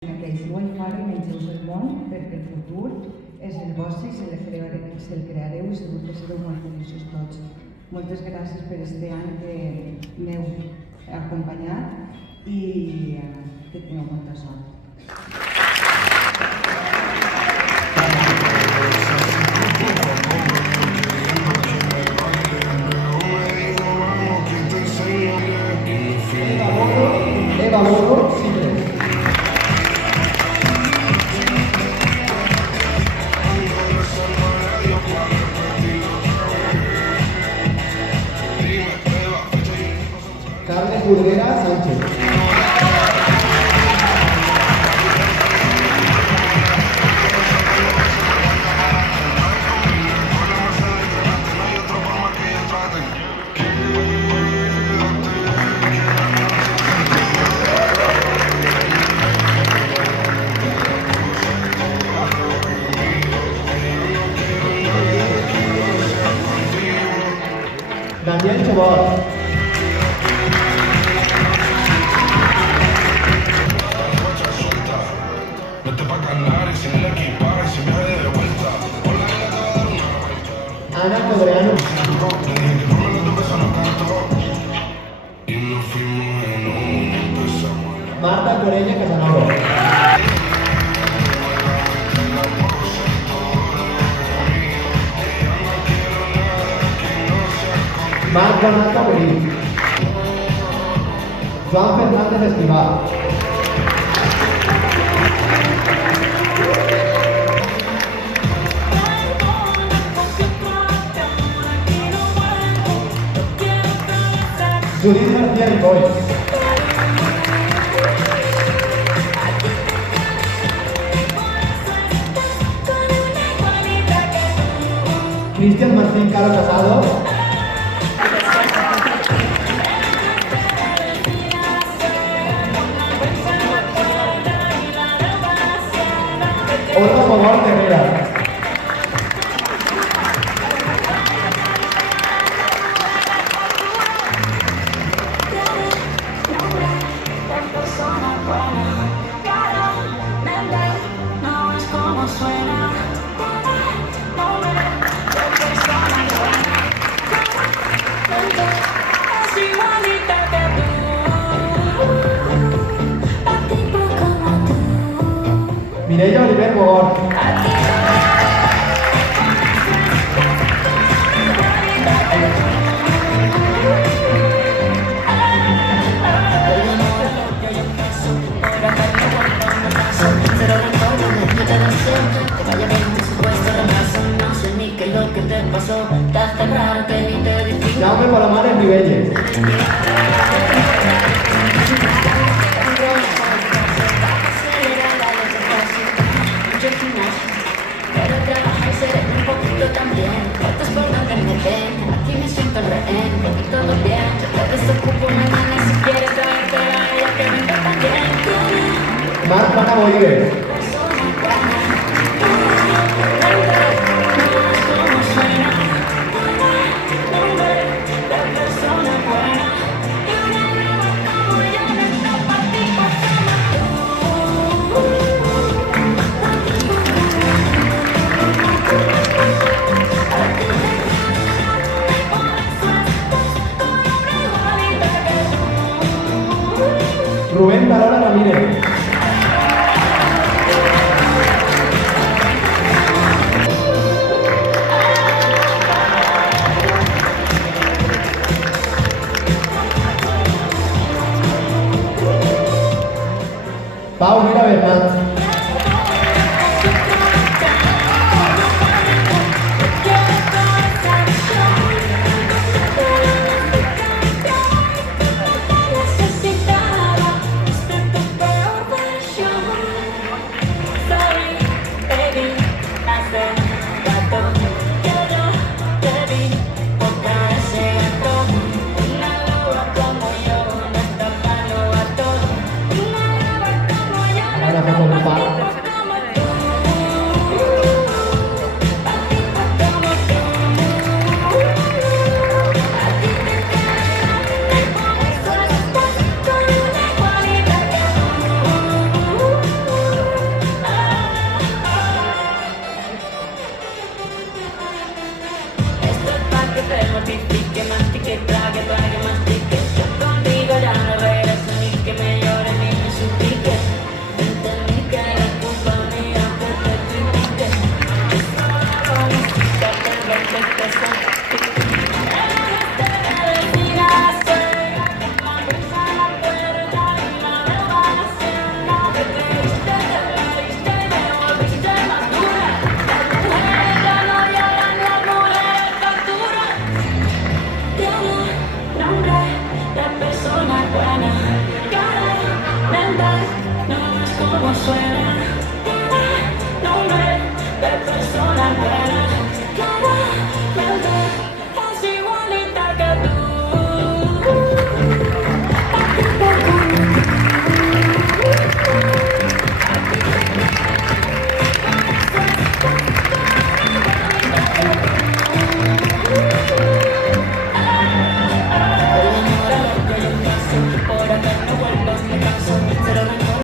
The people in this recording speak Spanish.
Aquells molt fora i mengeu el món, perquè el futur és el vostre i se'l creareu i segur que sereu molt feliços tots. Moltes gràcies per este any que m'heu acompanyat i que tingueu molta sort. Eva Loro, sí. Carmen Burguera Sánchez. Daniel Chobot. Ana Codreano. Marta Corella Casanova. Marc Donato Perín. Joan Fernández Esquivar. Judith García Ripoll. Cristian Martín Caro Casado. Olga Mogol Herrera. Mireia Oliver Mogor. Jaume Palomares Ribelles. Pero trabajo y seré un poquito también. Fotos por donde me ven, aquí me siento rehén. Y todo bien, yo te desocupo mañana si quieres traerte a ella que venga también. Marc Pana Boyer. Rubén Talora Ramírez. Pau Mira Bernat. Ahora vamos a suena nombre de persona buena.